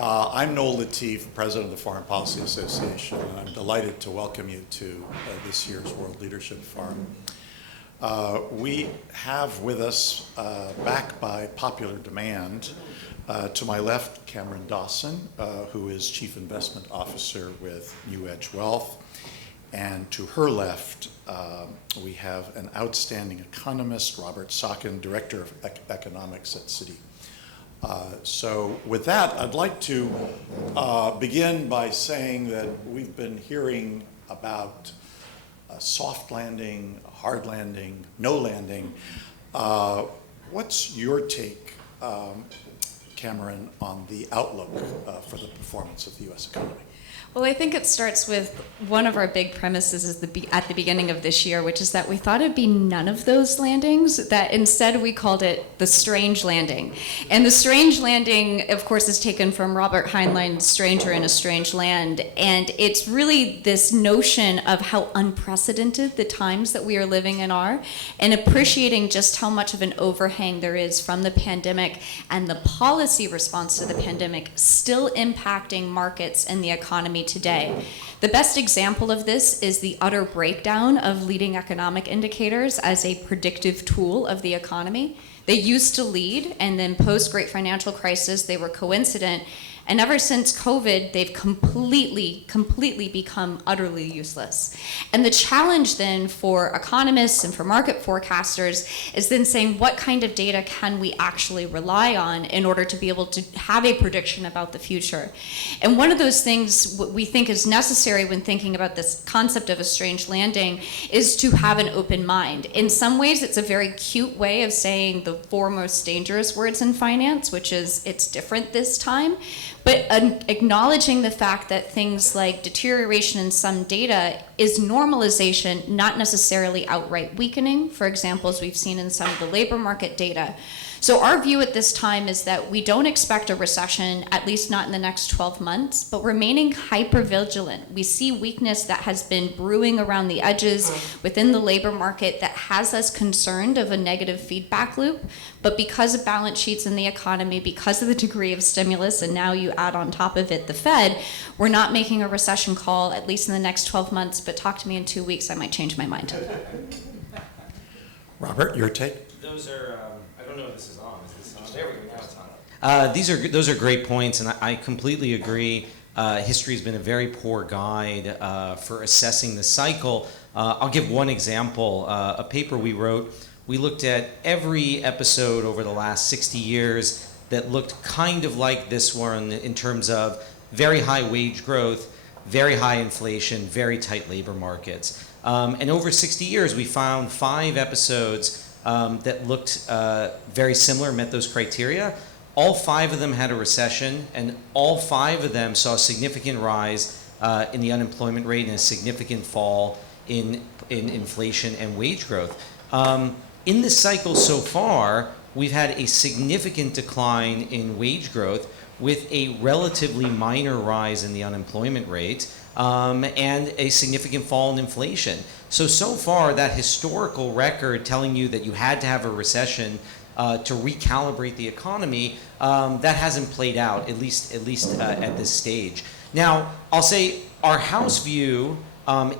I'm Noel Latif, President of the Foreign Policy Association, and I'm delighted to welcome you to this year's World Leadership Forum. We have with us, back by popular demand, to my left, Cameron Dawson, who is Chief Investment Officer with NewEdge Wealth. And to her left, we have an outstanding economist, Robert Sockin, Director of Economics at Citi. So with that, I'd like to begin by saying that we've been hearing about a soft landing, a hard landing, no landing. What's your take, Cameron, on the outlook for the performance of the U.S. economy? Well, I think it starts with one of our big premises is at the beginning of this year, which is that we thought it'd be none of those landings, that instead we called it the strange landing. And the strange landing, of course, is taken from Robert Heinlein's Stranger in a Strange Land. And it's really this notion of how unprecedented the times that we are living in are, and appreciating just how much of an overhang there is from the pandemic and the policy response to the pandemic still impacting markets and the economy today. The best example of this is the utter breakdown of leading economic indicators as a predictive tool of the economy. They used to lead, and then post-Great Financial Crisis, they were coincident. And ever since COVID, they've completely become utterly useless. And the challenge then for economists and for market forecasters is then saying, what kind of data can we actually rely on in order to be able to have a prediction about the future? And one of those things we think is necessary when thinking about this concept of a strange landing is to have an open mind. In some ways, it's a very cute way of saying the four most dangerous words in finance, which is it's different this time. But acknowledging the fact that things like deterioration in some data is normalization, not necessarily outright weakening, for example, as we've seen in some of the labor market data. So our view at this time is that we don't expect a recession, at least not in the next 12 months, but remaining hyper-vigilant. We see weakness that has been brewing around the edges within the labor market that has us concerned of a negative feedback loop. But because of balance sheets in the economy, because of the degree of stimulus, and now you add on top of it the Fed, we're not making a recession call, at least in the next 12 months, but talk to me in 2 weeks, I might change my mind. Robert, your take? Those are, I don't know if this is on. Is this on? There we go, now it's on. Those are great points, and I completely agree. History has been a very poor guide for assessing the cycle. I'll give one example. A paper we wrote, we looked at every episode over the last 60 years that looked kind of like this one in terms of very high wage growth, very high inflation, very tight labor markets. And over 60 years, we found 5 episodes that looked very similar, met those criteria. All 5 of them had a recession, and all 5 of them saw a significant rise in the unemployment rate and a significant fall in inflation and wage growth. In this cycle so far, we've had a significant decline in wage growth with a relatively minor rise in the unemployment rate and a significant fall in inflation. So far, that historical record telling you that you had to have a recession to recalibrate the economy, that hasn't played out, at least at this stage. Now, I'll say our house view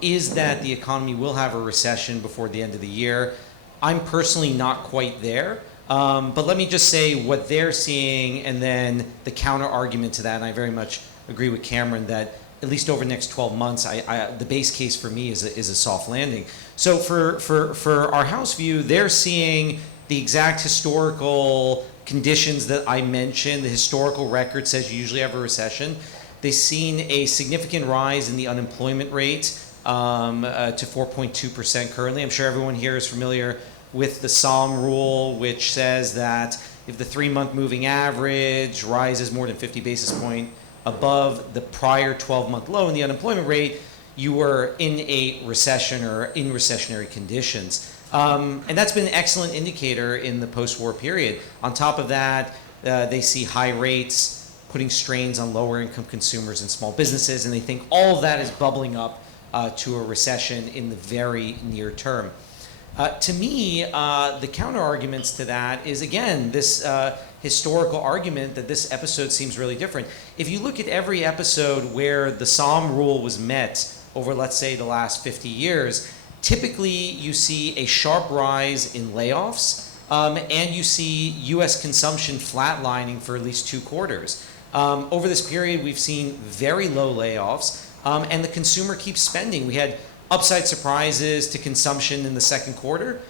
is that the economy will have a recession before the end of the year. I'm personally not quite there, but let me just say what they're seeing and then the counter argument to that, and I very much agree with Cameron that at least over the next 12 months, the base case for me is a soft landing. So for our house view, they're seeing the exact historical conditions that I mentioned. The historical record says you usually have a recession. They've seen a significant rise in the unemployment rate to 4.2% currently. I'm sure everyone here is familiar with the Psalm rule, which says that if the 3-month moving average rises more than 50 basis points above the prior 12-month low in the unemployment rate, you were in a recession or in recessionary conditions. And that's been an excellent indicator in the post-war period. On top of that, they see high rates putting strains on lower income consumers and small businesses, and they think all of that is bubbling up to a recession in the very near term. To me, the counter arguments to that is, again, this historical argument that this episode seems really different. If you look at every episode where the Somme rule was met over, let's say, the last 50 years, typically you see a sharp rise in layoffs, and you see U.S. consumption flatlining for at least 2 quarters. Over this period, we've seen very low layoffs, and the consumer keeps spending. We had upside surprises to consumption in the second quarter.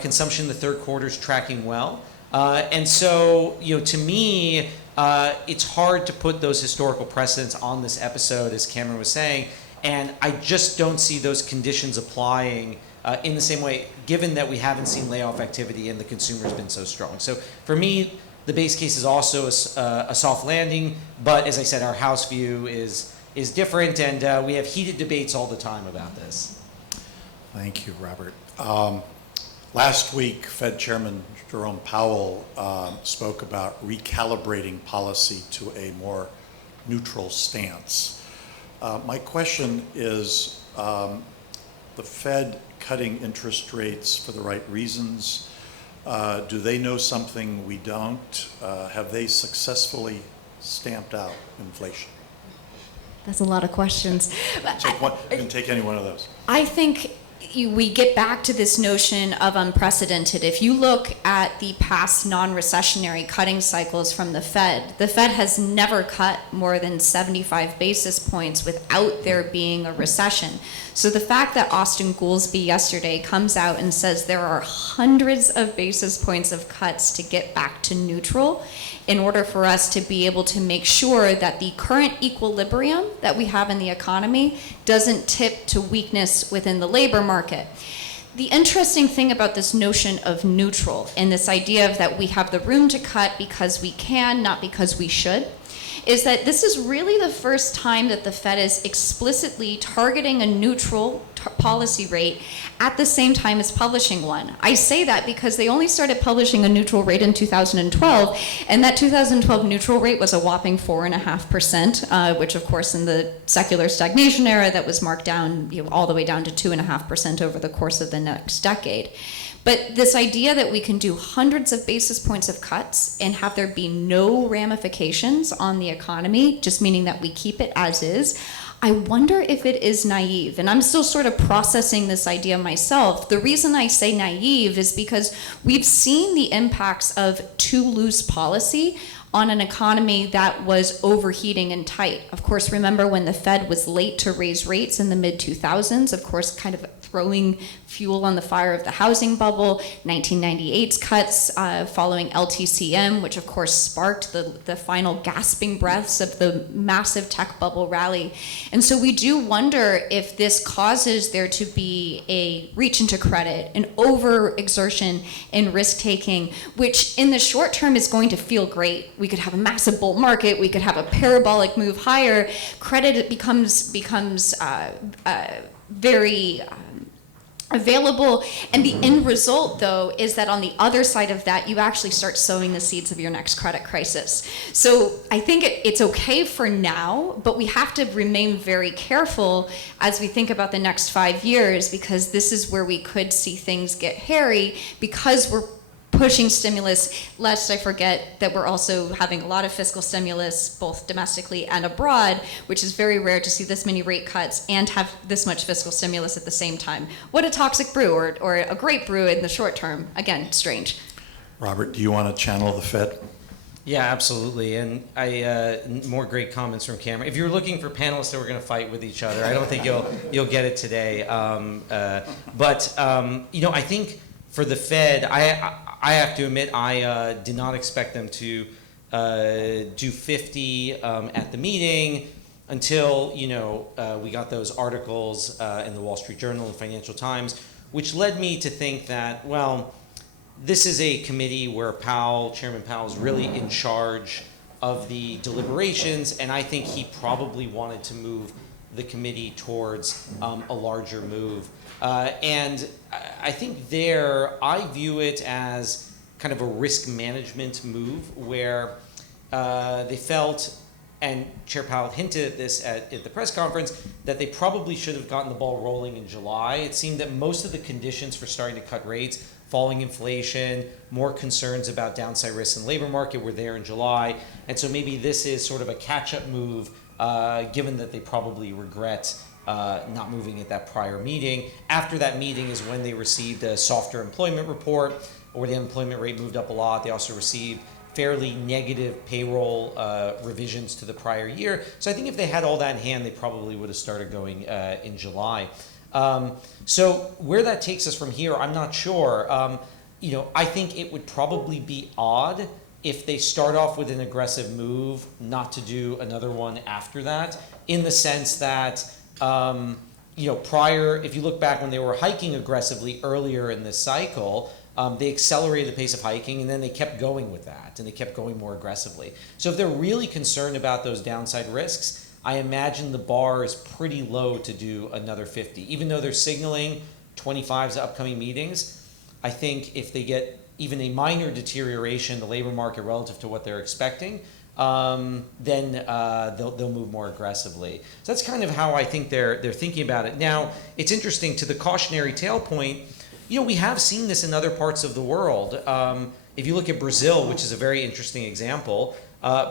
Consumption in the third quarter is tracking well. And so, to me, it's hard to put those historical precedents on this episode, as Cameron was saying, and I just don't see those conditions applying in the same way, given that we haven't seen layoff activity and the consumer's been so strong. So for me, the base case is also a soft landing, but as I said, our house view is different, and we have heated debates all the time about this. Thank you, Robert. Last week, Fed Chairman Jerome Powell spoke about recalibrating policy to a more neutral stance. My question is, the Fed cutting interest rates for the right reasons? Do they know something we don't? Have they successfully stamped out inflation? That's a lot of questions. You can take any one of those. I think we get back to this notion of unprecedented. If you look at the past non-recessionary cutting cycles from the Fed has never cut more than 75 basis points without there being a recession. So the fact that Austin Goolsbee yesterday comes out and says there are hundreds of basis points of cuts to get back to neutral in order for us to be able to make sure that the current equilibrium that we have in the economy doesn't tip to weakness within the labor market. The interesting thing about this notion of neutral and this idea of that we have the room to cut because we can, not because we should, is that this is really the first time that the Fed is explicitly targeting a neutral policy rate at the same time as publishing one. I say that because they only started publishing a neutral rate in 2012, and that 2012 neutral rate was a whopping 4.5%, which of course in the secular stagnation era that was marked down all the way down to 2.5% over the course of the next decade. But this idea that we can do hundreds of basis points of cuts and have there be no ramifications on the economy, just meaning that we keep it as is, I wonder if it is naive. And I'm still sort of processing this idea myself. The reason I say naive is because we've seen the impacts of too loose policy on an economy that was overheating and tight. Of course, remember when the Fed was late to raise rates in the mid-2000s, of course, kind of throwing fuel on the fire of the housing bubble, 1998's cuts following LTCM, which of course sparked the final gasping breaths of the massive tech bubble rally. And so we do wonder if this causes there to be a reach into credit, an overexertion in risk-taking, which in the short term is going to feel great. We could have a massive bull market, we could have a parabolic move higher. Credit becomes very available, and the end result though is that on the other side of that you actually start sowing the seeds of your next credit crisis. So I think it's okay for now, but we have to remain very careful as we think about the next 5 years, because this is where we could see things get hairy because we're pushing stimulus, lest I forget that we're also having a lot of fiscal stimulus, both domestically and abroad, which is very rare to see this many rate cuts and have this much fiscal stimulus at the same time. What a toxic brew, or a great brew in the short term. Again, strange. Robert, do you want to channel the Fed? Yeah, absolutely. And more great comments from Cameron. If you're looking for panelists that were going to fight with each other, I don't think you'll get it today. But I think for the Fed, I have to admit, I did not expect them to do 50 at the meeting until we got those articles in the Wall Street Journal and Financial Times, which led me to think that, well, this is a committee where Chairman Powell is really in charge of the deliberations, and I think he probably wanted to move the committee towards a larger move. And I think I view it as kind of a risk management move where they felt, and Chair Powell hinted at this at the press conference, that they probably should have gotten the ball rolling in July. It seemed that most of the conditions for starting to cut rates falling inflation, more concerns about downside risks in the labor market were there in July. And so maybe this is sort of a catch-up move, given that they probably regret not moving at that prior meeting. After that meeting is when they received a softer employment report, where the unemployment rate moved up a lot. They also received fairly negative payroll revisions to the prior year. So I think if they had all that in hand, they probably would have started going in July. So where that takes us from here, I'm not sure. I think it would probably be odd if they start off with an aggressive move, not to do another one after that, in the sense that prior, if you look back when they were hiking aggressively earlier in this cycle, they accelerated the pace of hiking, and then they kept going with that, and they kept going more aggressively. So if they're really concerned about those downside risks, I imagine the bar is pretty low to do another 50. Even though they're signaling 25's upcoming meetings, I think if they get even a minor deterioration in the labor market relative to what they're expecting, then they'll move more aggressively. So that's kind of how I think they're thinking about it. Now, it's interesting, to the cautionary tale point, we have seen this in other parts of the world. If you look at Brazil, which is a very interesting example,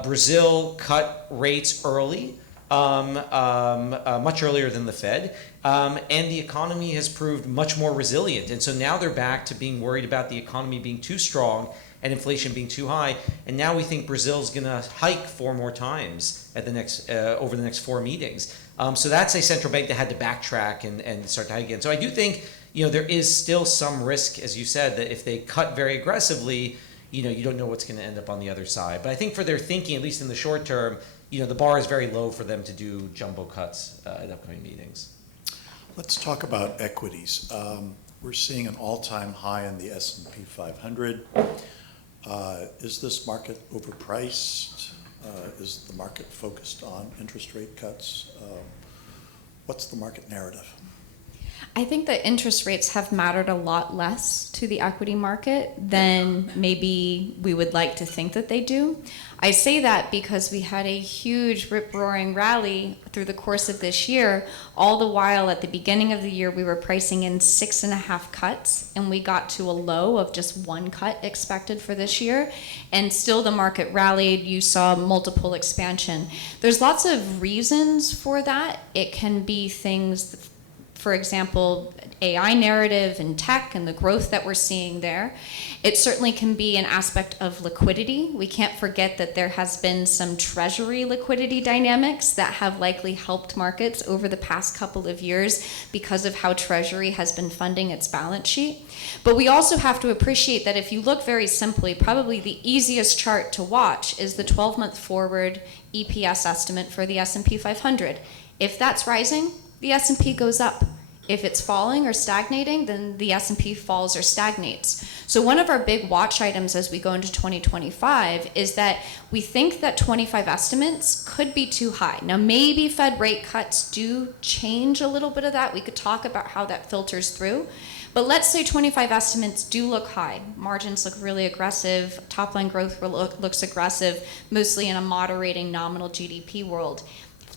Brazil cut rates early, much earlier than the Fed, and the economy has proved much more resilient. And so now they're back to being worried about the economy being too strong and inflation being too high. And now we think Brazil's going to hike 4 more times at the next over the next 4 meetings. So that's a central bank that had to backtrack and start to hike again. So I do think there is still some risk, as you said, that if they cut very aggressively, you don't know what's going to end up on the other side. But I think for their thinking, at least in the short term, the bar is very low for them to do jumbo cuts at upcoming meetings. Let's talk about equities. We're seeing an all-time high in the S&P 500. Is this market overpriced? Is the market focused on interest rate cuts? What's the market narrative? I think that interest rates have mattered a lot less to the equity market than maybe we would like to think that they do. I say that because we had a huge rip-roaring rally through the course of this year. All the while, at the beginning of the year, we were pricing in 6.5 cuts, and we got to a low of just 1 cut expected for this year. And still the market rallied. You saw multiple expansion. There's lots of reasons for that. It can be things, for example, AI narrative and tech and the growth that we're seeing there. It certainly can be an aspect of liquidity. We can't forget that there has been some treasury liquidity dynamics that have likely helped markets over the past couple of years because of how treasury has been funding its balance sheet. But we also have to appreciate that if you look very simply, probably the easiest chart to watch is the 12-month forward EPS estimate for the S&P 500. If that's rising, the S&P goes up. If it's falling or stagnating, then the S&P falls or stagnates. So one of our big watch items as we go into 2025 is that we think that 25 estimates could be too high. Now, maybe Fed rate cuts do change a little bit of that. We could talk about how that filters through. But let's say 25 estimates do look high. Margins look really aggressive. Top line growth looks aggressive, mostly in a moderating nominal GDP world.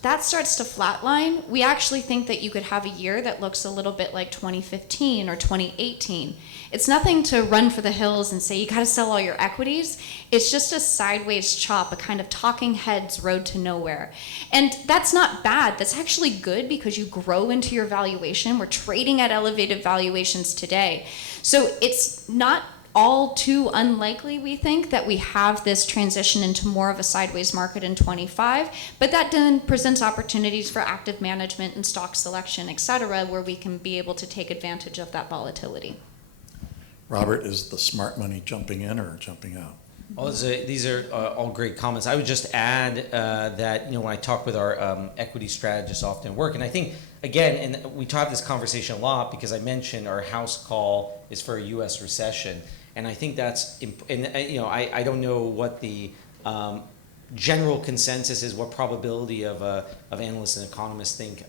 That starts to flatline, we actually think that you could have a year that looks a little bit like 2015 or 2018. It's nothing to run for the hills and say you gotta sell all your equities. It's just a sideways chop, a kind of talking heads road to nowhere. And that's not bad, that's actually good because you grow into your valuation. We're trading at elevated valuations today. So it's not all too unlikely, we think, that we have this transition into more of a sideways market in 25, but that then presents opportunities for active management and stock selection, et cetera, where we can be able to take advantage of that volatility. Robert, is the smart money jumping in or jumping out? Well, these are all great comments. I would just add that when I talk with our equity strategists often at work, and I think, again, and we have this conversation a lot because I mentioned our house call is for a U.S. recession. And I think that's, and I don't know what the general consensus is, what probability of analysts and economists think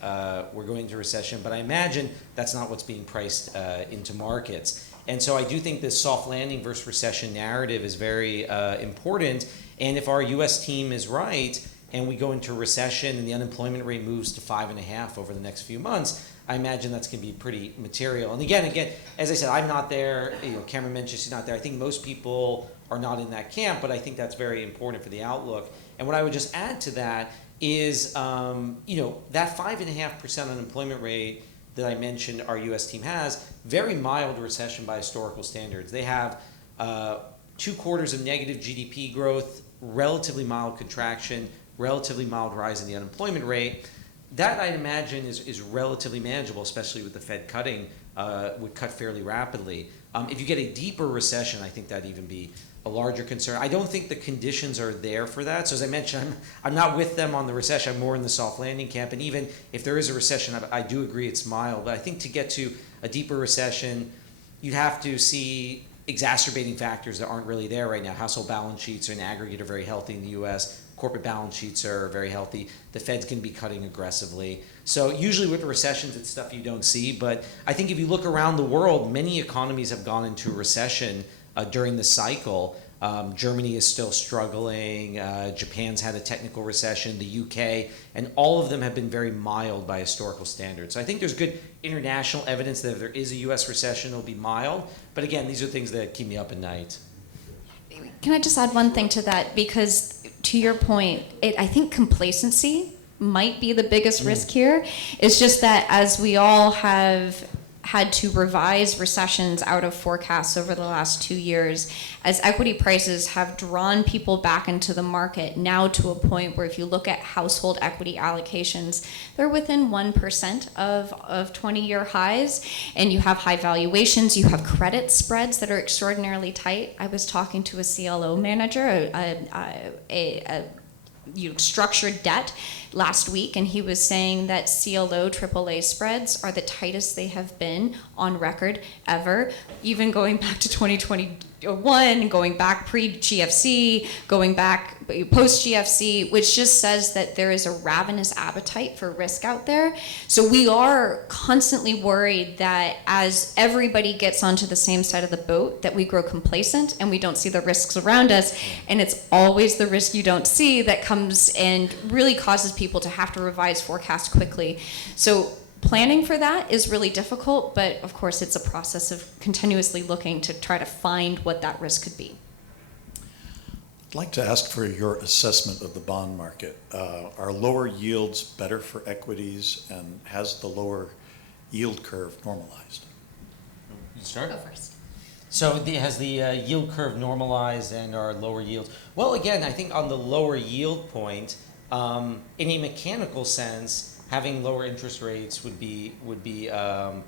we're going into recession, but I imagine that's not what's being priced into markets. And so I do think this soft landing versus recession narrative is very important. And if our U.S. team is right and we go into recession and the unemployment rate moves to 5.5 over the next few months, I imagine that's going to be pretty material. And again, as I said, I'm not there. Cameron mentioned she's not there. I think most people are not in that camp, but I think that's very important for the outlook. And what I would just add to that is, that 5.5% unemployment rate that I mentioned our U.S. team has, very mild recession by historical standards. They have 2 quarters of negative GDP growth, relatively mild contraction, relatively mild rise in the unemployment rate. That, I'd imagine, is relatively manageable, especially with the Fed cutting, would cut fairly rapidly. If you get a deeper recession, I think that'd even be a larger concern. I don't think the conditions are there for that. So as I mentioned, I'm not with them on the recession. I'm more in the soft landing camp. And even if there is a recession, I do agree it's mild. But I think to get to a deeper recession, you'd have to see exacerbating factors that aren't really there right now. Household balance sheets in aggregate are very healthy in the U.S. Corporate balance sheets are very healthy. The Fed's going to be cutting aggressively. So usually with recessions, it's stuff you don't see. But I think if you look around the world, many economies have gone into a recession during the cycle. Germany is still struggling. Japan's had a technical recession, the UK, and all of them have been very mild by historical standards. So I think there's good international evidence that if there is a US recession, it'll be mild. But again, these are things that keep me up at night. Can I just add one thing to that? Because to your point, I think complacency might be the biggest risk here. It's just that as we all have had to revise recessions out of forecasts over the last 2 years, as equity prices have drawn people back into the market now to a point where if you look at household equity allocations, they're within 1% of 20-year highs, and you have high valuations, you have credit spreads that are extraordinarily tight. I was talking to a CLO manager, structured debt last week, and he was saying that CLO AAA spreads are the tightest they have been on record ever, even going back to 2021, going back pre-GFC, going back post-GFC, which just says that there is a ravenous appetite for risk out there. So we are constantly worried that as everybody gets onto the same side of the boat, that we grow complacent and we don't see the risks around us. And it's always the risk you don't see that comes and really causes people to have to revise forecasts quickly. So planning for that is really difficult, but of course it's a process of continuously looking to try to find what that risk could be. I'd like to ask for your assessment of the bond market. Are lower yields better for equities, and has the lower yield curve normalized? You start? Go first. So has the yield curve normalized and are lower yields? Well, again, I think on the lower yield point, in a mechanical sense, having lower interest rates would be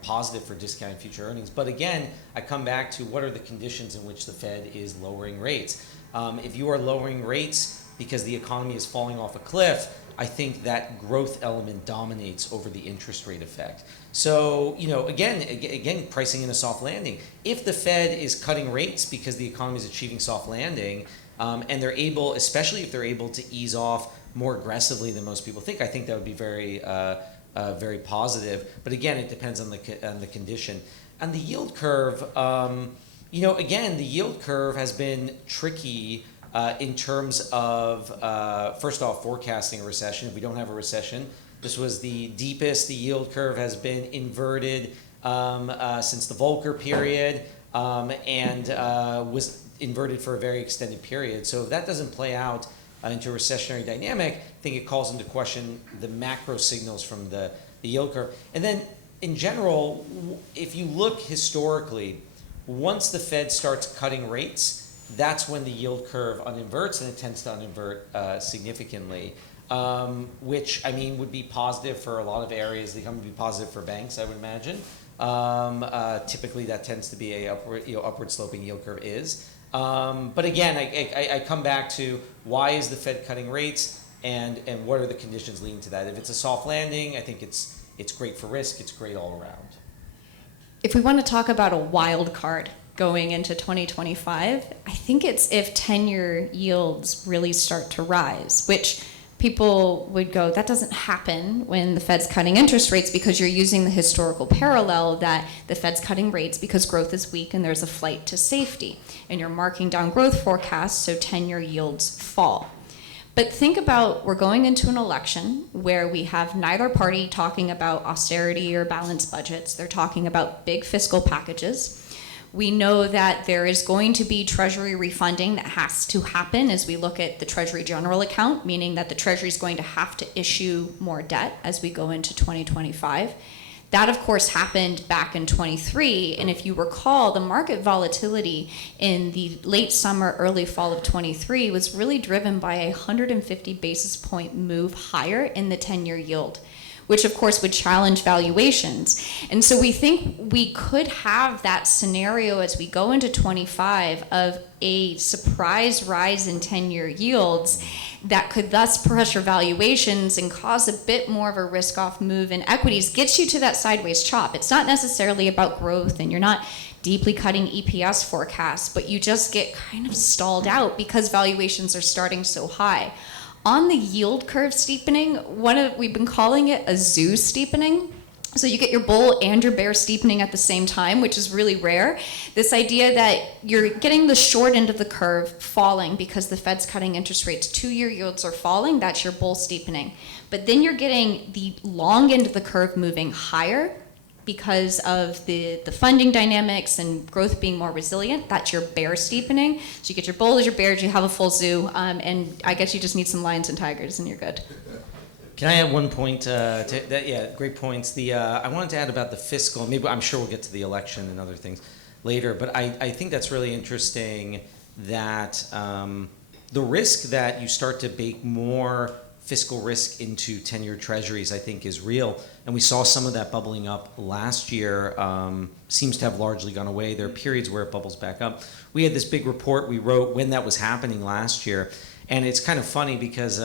positive for discounting future earnings. But again, I come back to what are the conditions in which the Fed is lowering rates. If you are lowering rates because the economy is falling off a cliff, I think that growth element dominates over the interest rate effect. So, again, pricing in a soft landing. If the Fed is cutting rates because the economy is achieving soft landing, and they're able, especially if they're able to ease off more aggressively than most people think, I think that would be very, very positive. But again, it depends on the condition. And the yield curve, again, the yield curve has been tricky in terms of, first off, forecasting a recession. If we don't have a recession, this was the deepest the yield curve has been inverted since the Volcker period, and was inverted for a very extended period. So if that doesn't play out into a recessionary dynamic, I think it calls into question the macro signals from the yield curve. And then in general, if you look historically, once the Fed starts cutting rates, that's when the yield curve uninverts, and it tends to uninvert significantly, which would be positive for a lot of areas. They come to be positive for banks, I would imagine. Typically, that tends to be a upward sloping yield curve is. But again, I come back to why is the Fed cutting rates, and what are the conditions leading to that? If it's a soft landing, I think it's great for risk. It's great all around. If we want to talk about a wild card going into 2025, I think it's if 10-year yields really start to rise, which people would go, that doesn't happen when the Fed's cutting interest rates, because you're using the historical parallel that the Fed's cutting rates because growth is weak and there's a flight to safety, and you're marking down growth forecasts so 10-year yields fall. But think about, we're going into an election where we have neither party talking about austerity or balanced budgets. They're talking about big fiscal packages. We know that there is going to be Treasury refunding that has to happen as we look at the Treasury General account, meaning that the Treasury is going to have to issue more debt as we go into 2025. That, of course, happened back in 23, and if you recall, the market volatility in the late summer, early fall of 23 was really driven by a 150 basis point move higher in the 10-year yield, which of course would challenge valuations. And so we think we could have that scenario as we go into 25 of a surprise rise in 10-year yields that could thus pressure valuations and cause a bit more of a risk-off move in equities, gets you to that sideways chop. It's not necessarily about growth, and you're not deeply cutting EPS forecasts, but you just get kind of stalled out because valuations are starting so high. On the yield curve steepening, we've been calling it a zoo steepening. So you get your bull and your bear steepening at the same time, which is really rare. This idea that you're getting the short end of the curve falling because the Fed's cutting interest rates, 2-year yields are falling, that's your bull steepening. But then you're getting the long end of the curve moving higher because of the funding dynamics and growth being more resilient. That's your bear steepening. So you get your bulls, your bears, you have a full zoo, and I guess you just need some lions and tigers and you're good. Can I add one point to that? Yeah, great points. I wanted to add about the fiscal. Maybe I'm sure we'll get to the election and other things later, but I think that's really interesting that the risk that you start to bake more fiscal risk into 10-year treasuries, I think, is real. And we saw some of that bubbling up last year, seems to have largely gone away. There are periods where it bubbles back up. We had this big report we wrote when that was happening last year. And it's kind of funny because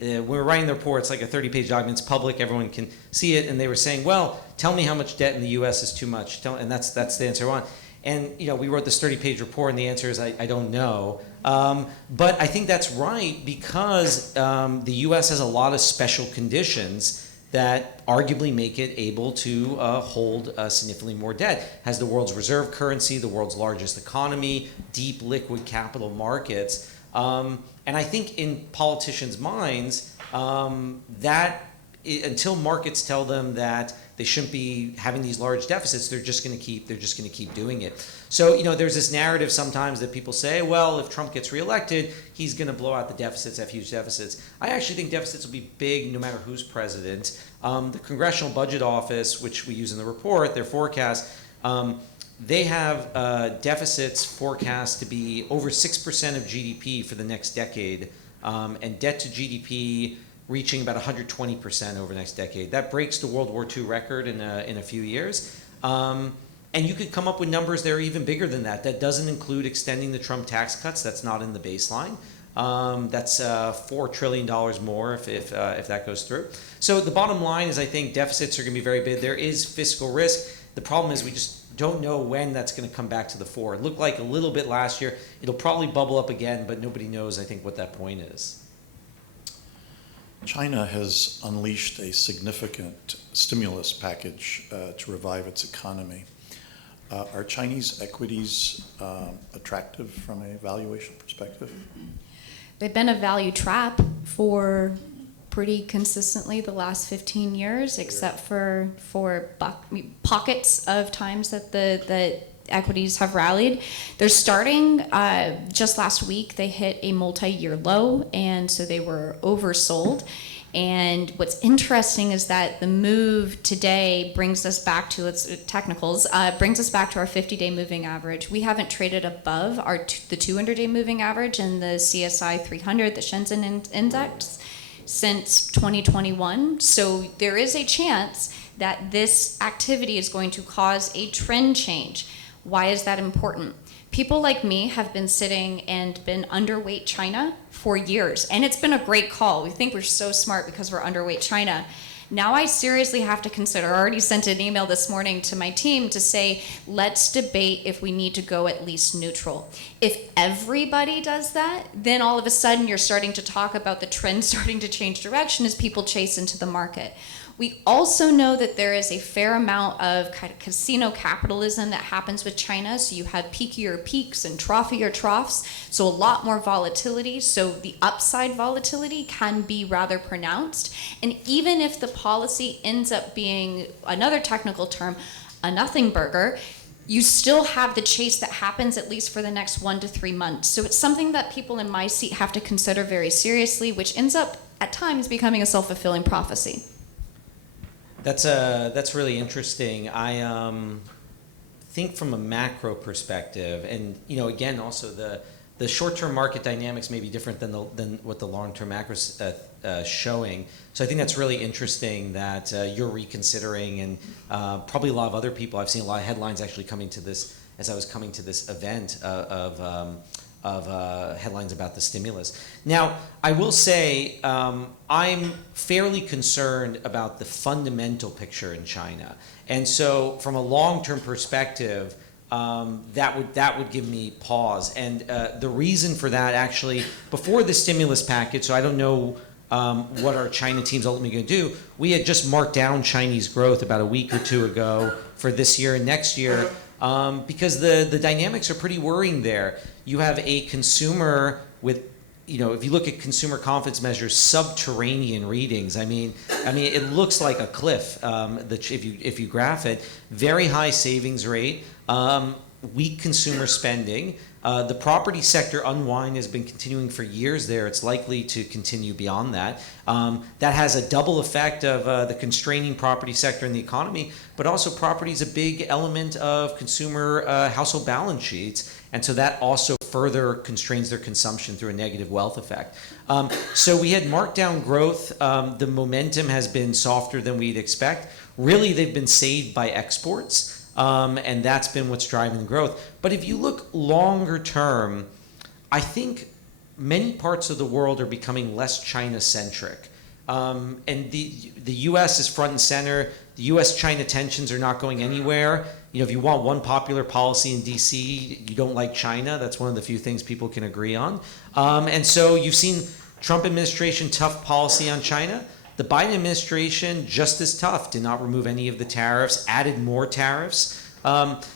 we were writing the report, it's like a 30-page document, it's public, everyone can see it. And they were saying, well, tell me how much debt in the US is too much. And that's the answer I want. And we wrote this 30-page report, and the answer is I don't know. But I think that's right because the U.S. has a lot of special conditions that arguably make it able to hold significantly more debt. Has the world's reserve currency, the world's largest economy, deep liquid capital markets. And I think in politicians' minds, until markets tell them that they shouldn't be having these large deficits, they're just going to keep doing it. So there's this narrative sometimes that people say, well, if Trump gets reelected, he's going to blow out the deficits, have huge deficits. I actually think deficits will be big no matter who's president. The Congressional Budget Office, which we use in the report, their forecast, they have deficits forecast to be over 6% of GDP for the next decade, and debt to GDP reaching about 120% over the next decade. That breaks the World War II record in a few years. And you could come up with numbers that are even bigger than that. That doesn't include extending the Trump tax cuts. That's not in the baseline. That's $4 trillion more if that goes through. So the bottom line is I think deficits are going to be very big. There is fiscal risk. The problem is we just don't know when that's going to come back to the fore. It looked like a little bit last year. It'll probably bubble up again, but nobody knows, I think, what that point is. China has unleashed a significant stimulus package to revive its economy. Are Chinese equities attractive from a valuation perspective? They've been a value trap for pretty consistently the last 15 years, except for pockets of times that the equities have rallied. They're starting, just last week, they hit a multi-year low, and so they were oversold. And what's interesting is that the move today brings us back to its technicals, brings us back to our 50-day moving average. We haven't traded above the 200-day moving average in the CSI 300, the Shenzhen index, since 2021. So there is a chance that this activity is going to cause a trend change. Why is that important? People like me have been sitting and been underweight China for years, and it's been a great call. We think we're so smart because we're underweight China. Now I seriously have to consider, I already sent an email this morning to my team to say, let's debate if we need to go at least neutral. If everybody does that, then all of a sudden you're starting to talk about the trend starting to change direction as people chase into the market. We also know that there is a fair amount of kind of casino capitalism that happens with China. So you have peakier peaks and troughier troughs. So a lot more volatility. So the upside volatility can be rather pronounced. And even if the policy ends up being, another technical term, a nothing burger, you still have the chase that happens at least for the next 1 to 3 months. So it's something that people in my seat have to consider very seriously, which ends up at times becoming a self-fulfilling prophecy. That's really interesting. I think from a macro perspective, and again, also the short-term market dynamics may be different than what the long-term macro showing. So I think that's really interesting that you're reconsidering, and probably a lot of other people. I've seen a lot of headlines actually coming to this as I was coming to this event of headlines about the stimulus. Now, I will say I'm fairly concerned about the fundamental picture in China. And so from a long-term perspective, that would give me pause. And the reason for that, actually, before the stimulus package, so I don't know what our China team's ultimately going to do, we had just marked down Chinese growth about a week or two ago for this year and next year because the dynamics are pretty worrying there. You have a consumer with, if you look at consumer confidence measures, subterranean readings. I mean, it looks like a cliff. If you graph it, very high savings rate, weak consumer spending. The property sector unwind has been continuing for years there. It's likely to continue beyond that. That has a double effect of the constraining property sector in the economy, but also property is a big element of consumer household balance sheets. And so that also further constrains their consumption through a negative wealth effect. So we had marked down growth. The momentum has been softer than we'd expect. Really, they've been saved by exports. And that's been what's driving the growth. But if you look longer term, I think many parts of the world are becoming less China-centric. And the U.S. is front and center. The U.S.-China tensions are not going anywhere. If you want one popular policy in D.C., you don't like China. That's one of the few things people can agree on. And so you've seen Trump administration tough policy on China. The Biden administration, just as tough, did not remove any of the tariffs, added more tariffs.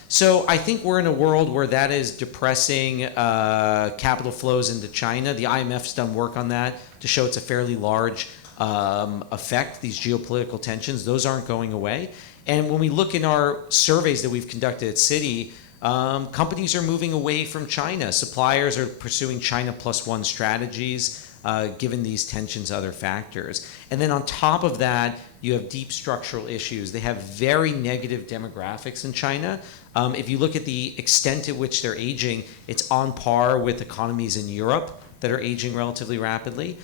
So I think we're in a world where that is depressing capital flows into China. The IMF's done work on that to show it's a fairly large effect, these geopolitical tensions. Those aren't going away. And when we look in our surveys that we've conducted at Citi, companies are moving away from China. Suppliers are pursuing China plus one strategies. Given these tensions, other factors. And then on top of that, you have deep structural issues. They have very negative demographics in China. If you look at the extent at which they're aging, it's on par with economies in Europe that are aging relatively rapidly.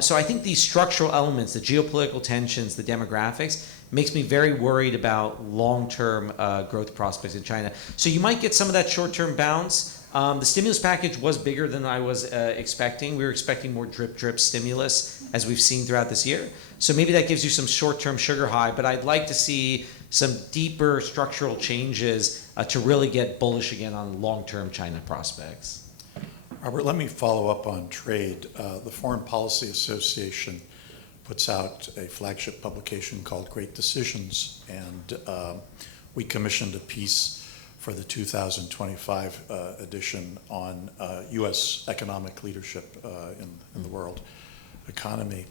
So I think these structural elements, the geopolitical tensions, the demographics, makes me very worried about long-term growth prospects in China. So you might get some of that short-term bounce. The stimulus package was bigger than I was expecting. We were expecting more drip stimulus as we've seen throughout this year. So maybe that gives you some short-term sugar high, but I'd like to see some deeper structural changes to really get bullish again on long-term China prospects. Robert, let me follow up on trade. The Foreign Policy Association puts out a flagship publication called Great Decisions, and we commissioned a piece for the 2025 edition on U.S. economic leadership in the world economy.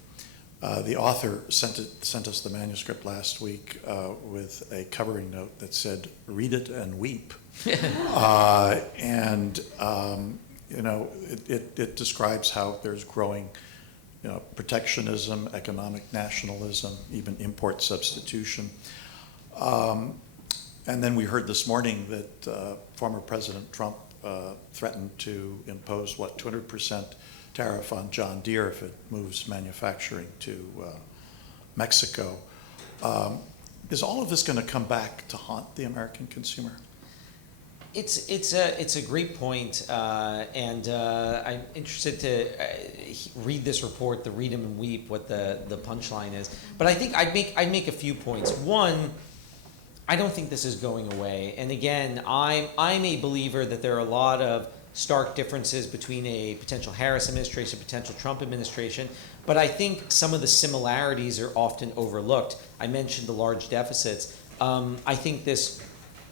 The author sent us the manuscript last week with a covering note that said, "Read it and weep." It describes how there's growing protectionism, economic nationalism, even import substitution. And then we heard this morning that former President Trump threatened to impose, 200% tariff on John Deere if it moves manufacturing to Mexico. Is all of this going to come back to haunt the American consumer? It's a great point, and I'm interested to read this report, the read 'em and weep, what the punchline is. But I think I'd make a few points. One, I don't think this is going away. And again, I'm a believer that there are a lot of stark differences between a potential Harris administration, potential Trump administration, but I think some of the similarities are often overlooked. I mentioned the large deficits. I think this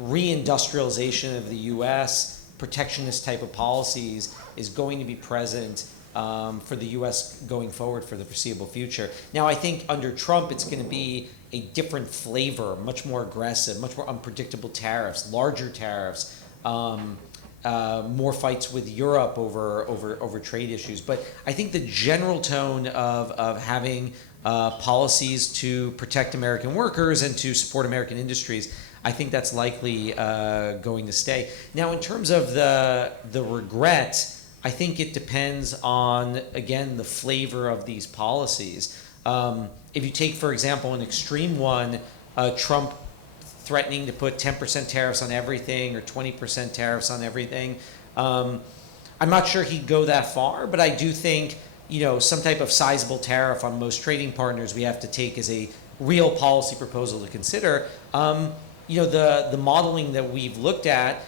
reindustrialization of the U.S., protectionist type of policies is going to be present for the U.S. going forward for the foreseeable future. Now, I think under Trump, it's going to be a different flavor, much more aggressive, much more unpredictable tariffs, larger tariffs, more fights with Europe over trade issues. But I think the general tone of having policies to protect American workers and to support American industries, I think that's likely going to stay. Now, in terms of the regret, I think it depends on, again, the flavor of these policies. If you take, for example, an extreme one, Trump threatening to put 10% tariffs on everything or 20% tariffs on everything, I'm not sure he'd go that far, but I do think, some type of sizable tariff on most trading partners we have to take as a real policy proposal to consider. The modeling that we've looked at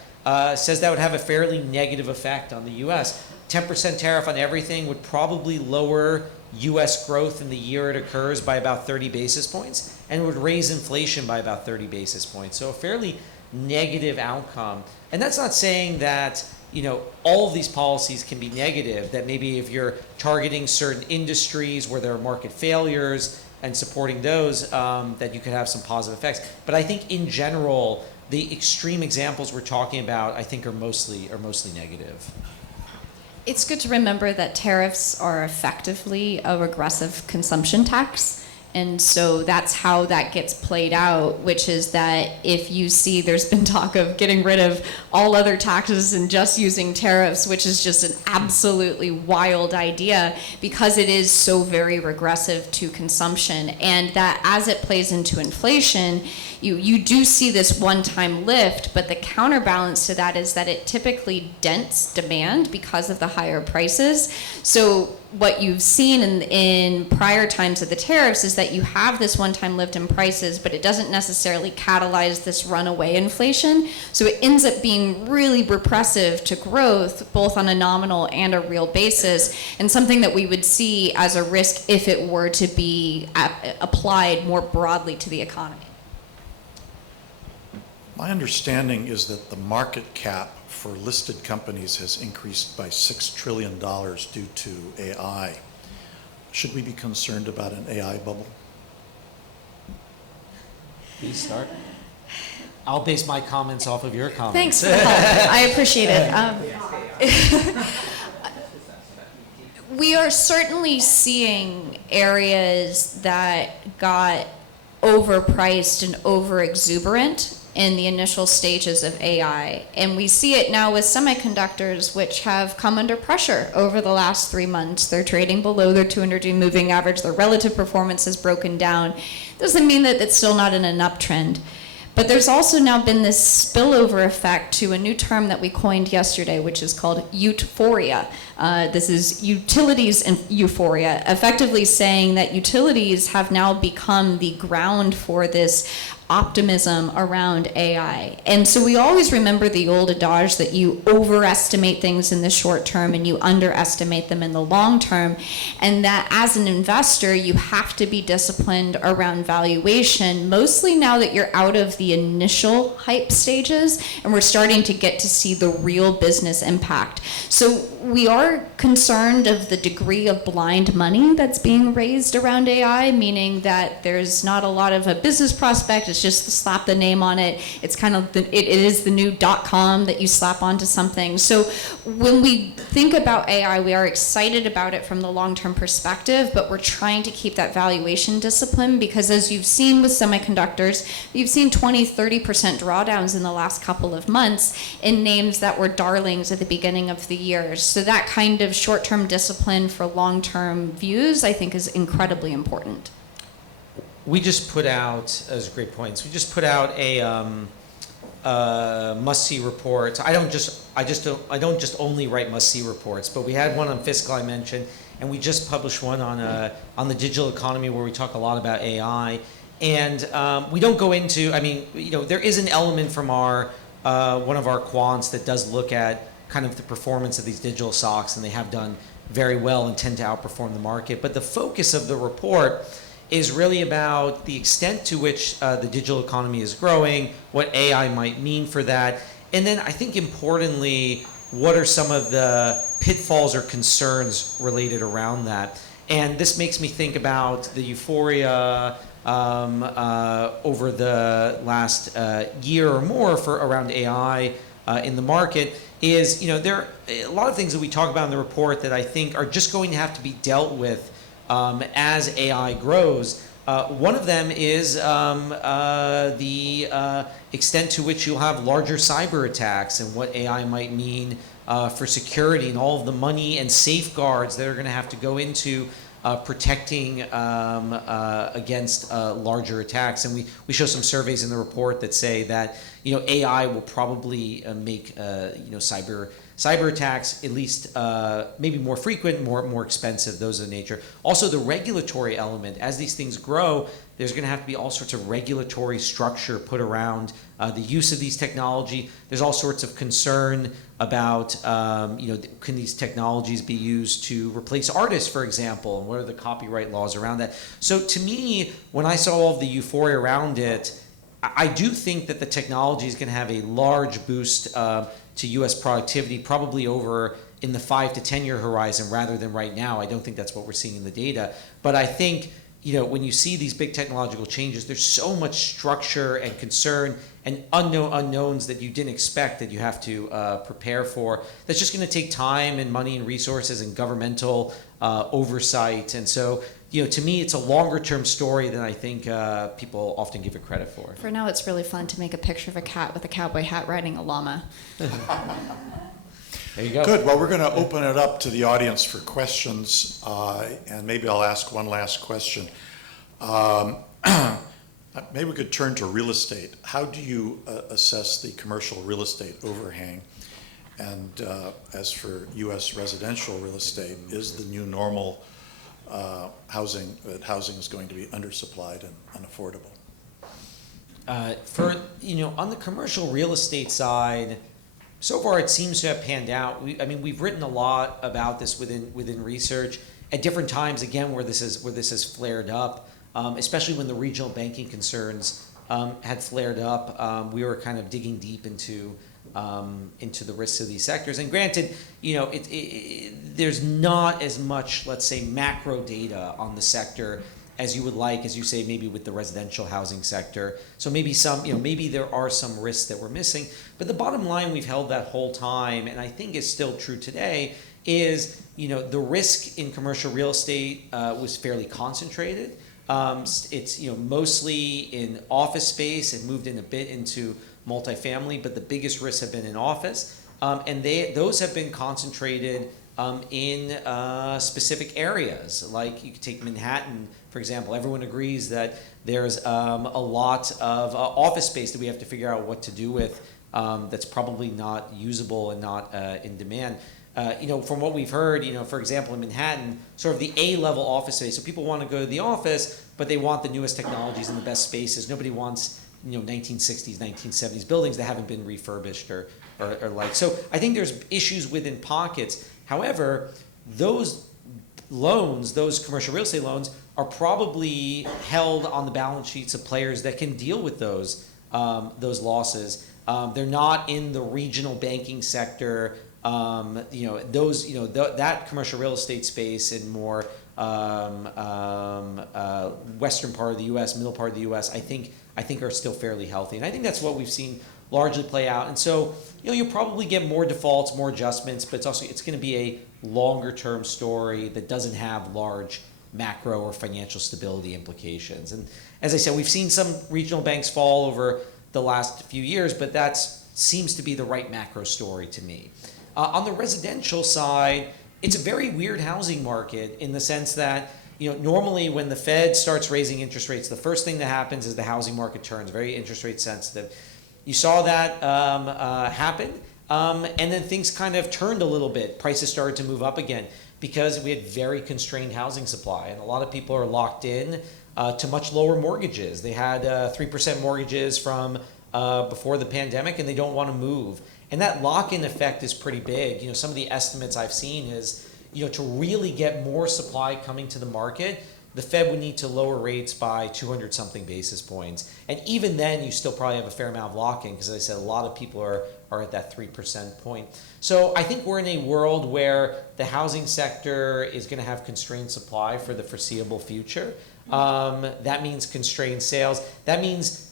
says that would have a fairly negative effect on the U.S. 10% tariff on everything would probably lower U.S. growth in the year it occurs by about 30 basis points and would raise inflation by about 30 basis points. So a fairly negative outcome. And that's not saying that all of these policies can be negative, that maybe if you're targeting certain industries where there are market failures and supporting those, that you could have some positive effects. But I think in general, the extreme examples we're talking about, I think, are mostly negative. It's good to remember that tariffs are effectively a regressive consumption tax. And so that's how that gets played out, which is that if you see there's been talk of getting rid of all other taxes and just using tariffs, which is just an absolutely wild idea because it is so very regressive to consumption. And that as it plays into inflation, you do see this one-time lift, but the counterbalance to that is that it typically dents demand because of the higher prices. So what you've seen in prior times of the tariffs is that you have this one-time lift in prices, but it doesn't necessarily catalyze this runaway inflation. So it ends up being really repressive to growth, both on a nominal and a real basis, and something that we would see as a risk if it were to be applied more broadly to the economy. My understanding is that the market cap for listed companies has increased by $6 trillion due to AI. Should we be concerned about an AI bubble? Please start. I'll base my comments off of your comments. Thanks for the help. I appreciate it. We are certainly seeing areas that got overpriced and over-exuberant in the initial stages of AI. And we see it now with semiconductors, which have come under pressure over the last 3 months. They're trading below their 200-day moving average. Their relative performance has broken down. Doesn't mean that it's still not in an uptrend. But there's also now been this spillover effect to a new term that we coined yesterday, which is called euphoria. This is utilities and euphoria, effectively saying that utilities have now become the ground for this optimism around AI. And so we always remember the old adage that you overestimate things in the short term and you underestimate them in the long term, and that as an investor you have to be disciplined around valuation, mostly now that you're out of the initial hype stages and we're starting to get to see the real business impact. So we are concerned of the degree of blind money that's being raised around AI, meaning that there's not a lot of a business prospect. It's just slap the name on it. It's kind of it is the new .com that you slap onto something. So when we think about AI, we are excited about it from the long-term perspective, but we're trying to keep that valuation discipline because as you've seen with semiconductors, you've seen 20-30% drawdowns in the last couple of months in names that were darlings at the beginning of the year. So that kind of short-term discipline for long-term views, I think, is incredibly important. We just put out, those are great points. We just put out a must-see report. I don't just only write must-see reports, but we had one on fiscal I mentioned, and we just published one on the digital economy where we talk a lot about AI. And we don't go into, there is an element from our one of our quants that does look at kind of the performance of these digital stocks, and they have done very well and tend to outperform the market. But the focus of the report is really about the extent to which the digital economy is growing, what AI might mean for that, and then I think importantly, what are some of the pitfalls or concerns related around that. And this makes me think about the euphoria over the last year or more for around AI in the market. Is, there are a lot of things that we talk about in the report that I think are just going to have to be dealt with as AI grows. One of them is the extent to which you'll have larger cyber attacks and what AI might mean for security and all of the money and safeguards that are going to have to go into protecting against larger attacks. And we show some surveys in the report that say that AI will probably make cyber attacks at least maybe more frequent, more expensive, those of the nature. Also the regulatory element, as these things grow, there's going to have to be all sorts of regulatory structure put around the use of these technology. There's all sorts of concern about, can these technologies be used to replace artists, for example, and what are the copyright laws around that? So to me, when I saw all of the euphoria around it, I do think that the technology is going to have a large boost to U.S. productivity, probably over in the 5 to 10 year horizon rather than right now. I don't think that's what we're seeing in the data. But I think, when you see these big technological changes, there's so much structure and concern and unknowns that you didn't expect that you have to prepare for. That's just going to take time and money and resources and governmental oversight. And so, to me, it's a longer term story than I think people often give it credit for. For now, it's really fun to make a picture of a cat with a cowboy hat riding a llama. There you go. Good. Well, we're going to open it up to the audience for questions, and maybe I'll ask one last question. Maybe we could turn to real estate. How do you assess the commercial real estate overhang? And as for U.S. residential real estate, is the new normal housing is going to be undersupplied and unaffordable? On the commercial real estate side, so far it seems to have panned out. We've written a lot about this within research at different times. Again, where this has flared up, especially when the regional banking concerns had flared up. We were kind of digging deep into the risks of these sectors. And granted, there's not as much, let's say, macro data on the sector as you would like, as you say, maybe with the residential housing sector. So maybe maybe there are some risks that we're missing. But the bottom line we've held that whole time, and I think is still true today, is, the risk in commercial real estate was fairly concentrated. It's, mostly in office space and moved in a bit into multifamily, but the biggest risks have been in office. And those have been concentrated in specific areas. Like you could take Manhattan, for example. Everyone agrees that there's a lot of office space that we have to figure out what to do with that's probably not usable and not in demand. From what we've heard, for example, in Manhattan, sort of the A-level office space. So people want to go to the office, but they want the newest technologies and the best spaces. Nobody wants 1960s, 1970s buildings that haven't been refurbished or like. So I think there's issues within pockets. However, those loans, those commercial real estate loans, are probably held on the balance sheets of players that can deal with those losses. They're not in the regional banking sector. That commercial real estate space in more western part of the U.S., middle part of the U.S., I think are still fairly healthy, and I think that's what we've seen largely play out. And so, you'll probably get more defaults, more adjustments, but it's going to be a longer term story that doesn't have large macro or financial stability implications. And as I said, we've seen some regional banks fall over the last few years, but that seems to be the right macro story to me. On the residential side, it's a very weird housing market in the sense that, normally when the Fed starts raising interest rates, the first thing that happens is the housing market turns very interest rate sensitive. You saw that happen, and then things kind of turned a little bit. Prices started to move up again because we had very constrained housing supply, and a lot of people are locked in to much lower mortgages. They had 3% mortgages from before the pandemic, and they don't want to move. And that lock-in effect is pretty big. Some of the estimates I've seen is, to really get more supply coming to the market, the Fed would need to lower rates by 200 something basis points. And even then, you still probably have a fair amount of lock-in, because as I said, a lot of people are at that 3% point. So I think we're in a world where the housing sector is going to have constrained supply for the foreseeable future. That means constrained sales. That means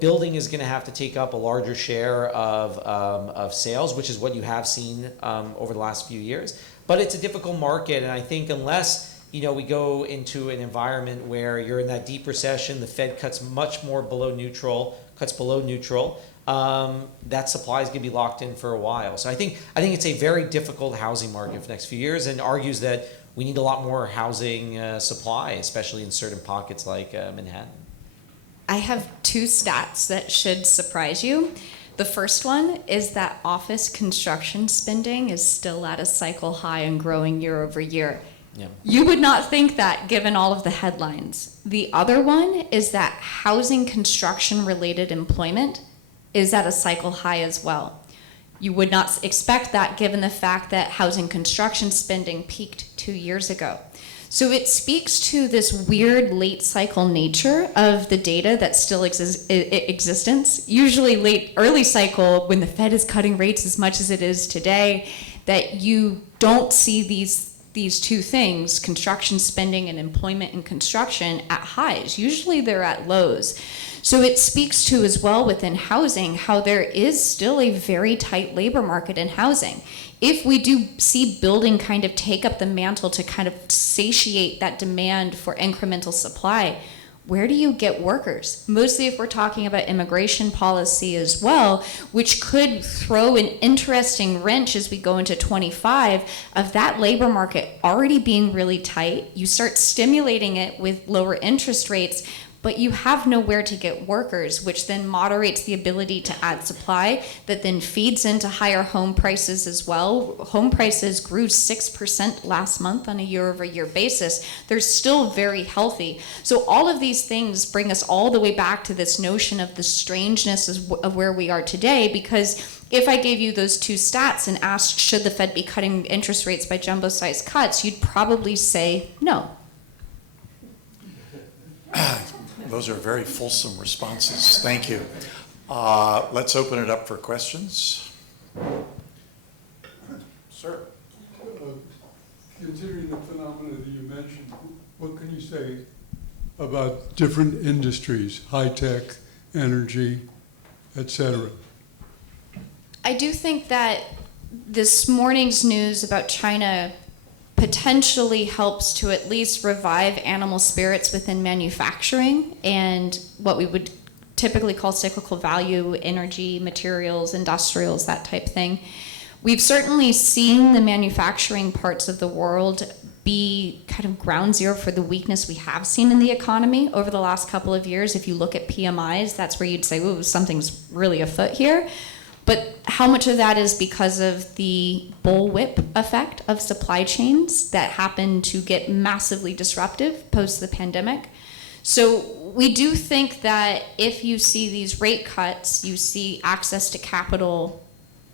building is going to have to take up a larger share of sales, which is what you have seen over the last few years. But it's a difficult market, and I think unless we go into an environment where you're in that deep recession, the Fed cuts much more below neutral, that supply is going to be locked in for a while. So I think it's a very difficult housing market for the next few years, and argues that we need a lot more housing supply, especially in certain pockets like Manhattan. I have two stats that should surprise you. The first one is that office construction spending is still at a cycle high and growing year over year. Yeah. You would not think that given all of the headlines. The other one is that housing construction related employment is at a cycle high as well. You would not expect that given the fact that housing construction spending peaked 2 years ago. So it speaks to this weird late cycle nature of the data that still existence. Usually early cycle, when the Fed is cutting rates as much as it is today, that you don't see these two things, construction spending and employment in construction, at highs. Usually they're at lows. So it speaks to as well within housing how there is still a very tight labor market in housing. If we do see building kind of take up the mantle to kind of satiate that demand for incremental supply, where do you get workers? Mostly if we're talking about immigration policy as well, which could throw an interesting wrench as we go into 25 of that labor market already being really tight. You start stimulating it with lower interest rates, but you have nowhere to get workers, which then moderates the ability to add supply, that then feeds into higher home prices as well. Home prices grew 6% last month on a year-over-year basis. They're still very healthy. So all of these things bring us all the way back to this notion of the strangeness of where we are today, because if I gave you those two stats and asked, should the Fed be cutting interest rates by jumbo-sized cuts, you'd probably say no. Those are very fulsome responses. Thank you. Let's open it up for questions. Sir. Considering the phenomena that you mentioned, what can you say about different industries, high-tech, energy, et cetera? I do think that this morning's news about China potentially helps to at least revive animal spirits within manufacturing and what we would typically call cyclical value, energy, materials, industrials, that type thing. We've certainly seen the manufacturing parts of the world be kind of ground zero for the weakness we have seen in the economy over the last couple of years. If you look at PMIs, that's where you'd say, ooh, something's really afoot here. But how much of that is because of the bullwhip effect of supply chains that happened to get massively disruptive post the pandemic? So we do think that if you see these rate cuts, you see access to capital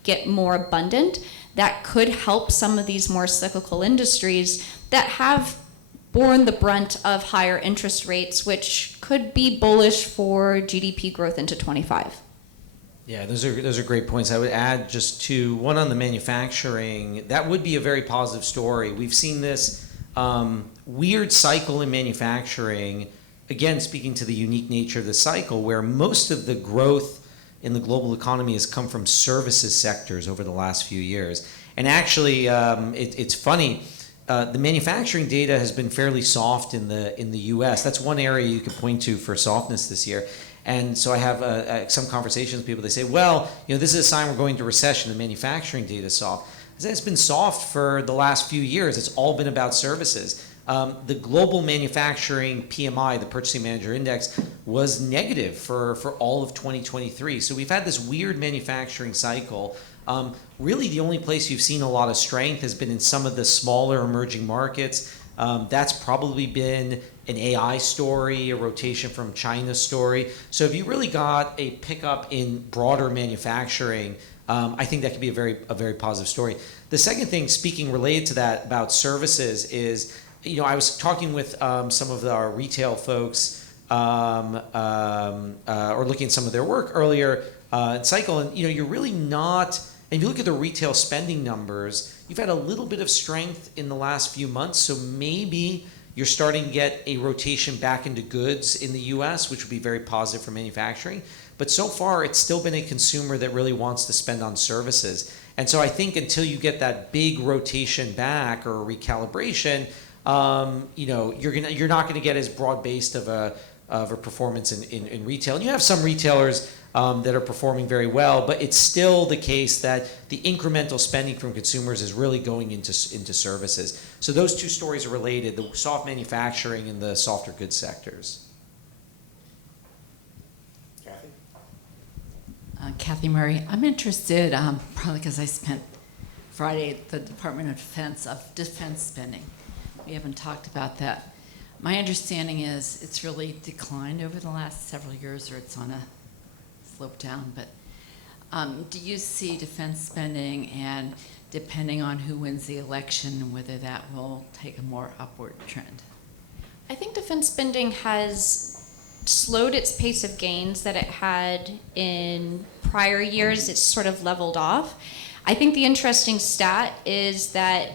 get more abundant, that could help some of these more cyclical industries that have borne the brunt of higher interest rates, which could be bullish for GDP growth into 25. Yeah, those are great points. I would add just one on the manufacturing. That would be a very positive story. We've seen this weird cycle in manufacturing, again, speaking to the unique nature of the cycle, where most of the growth in the global economy has come from services sectors over the last few years. And actually, it's funny, the manufacturing data has been fairly soft in the U.S. That's one area you could point to for softness this year. And so I have some conversations with people. They say, well, this is a sign we're going into recession. The manufacturing data is soft. I say it's been soft for the last few years. It's all been about services. The global manufacturing PMI, the Purchasing Manager Index, was negative for all of 2023. So we've had this weird manufacturing cycle. Really, the only place you've seen a lot of strength has been in some of the smaller emerging markets. That's probably been an AI story, a rotation from China story. So if you really got a pickup in broader manufacturing, I think that could be a very positive story. The second thing, speaking related to that about services, is I was talking with some of our retail folks or looking at some of their work earlier in cycle, and you're really not. And if you look at the retail spending numbers, you've had a little bit of strength in the last few months, so maybe you're starting to get a rotation back into goods in the U.S., which would be very positive for manufacturing. But so far, it's still been a consumer that really wants to spend on services. And so I think until you get that big rotation back or recalibration, you're not going to get as broad-based of a performance in retail. And you have some retailers that are performing very well, but it's still the case that the incremental spending from consumers is really going into services. So those two stories are related, the soft manufacturing and the softer goods sectors. Kathy? Kathy Murray. I'm interested, probably because I spent Friday at the Department of Defense spending. We haven't talked about that. My understanding is it's really declined over the last several years, or it's on a slope down. But do you see defense spending, and depending on who wins the election, whether that will take a more upward trend? I think defense spending has slowed its pace of gains that it had in prior years. It's sort of leveled off. I think the interesting stat is that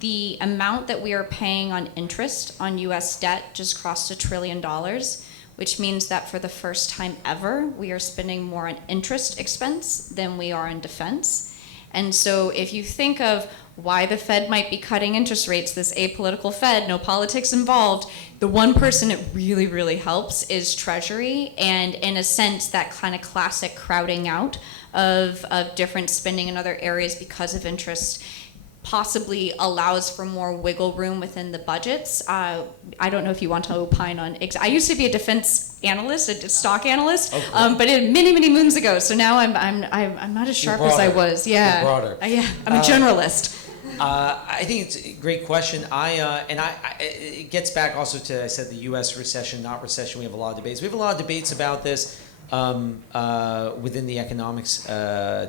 the amount that we are paying on interest on U.S. debt just crossed $1 trillion, which means that for the first time ever, we are spending more on interest expense than we are on defense. And so if you think of why the Fed might be cutting interest rates, this apolitical Fed, no politics involved, the one person it really, really helps is Treasury. And in a sense, that kind of classic crowding out of different spending in other areas because of interest possibly allows for more wiggle room within the budgets. I don't know if you want to opine on. I used to be a defense analyst, a stock analyst, but many, many moons ago. So now I'm not as sharp as I was. Yeah, you're broader. I'm a generalist. I think it's a great question. It gets back also to, I said, the U.S. recession, not recession. We have a lot of debates. We have a lot of debates about this within the economics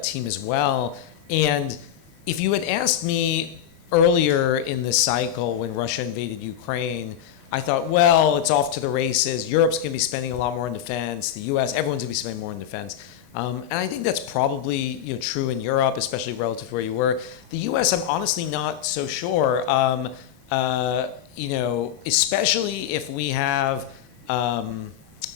team as well. And if you had asked me earlier in the cycle when Russia invaded Ukraine, I thought, well, it's off to the races. Europe's going to be spending a lot more on defense. The U.S., everyone's going to be spending more on defense. And I think that's probably true in Europe, especially relative to where you were. The U.S., I'm honestly not so sure. Especially if we have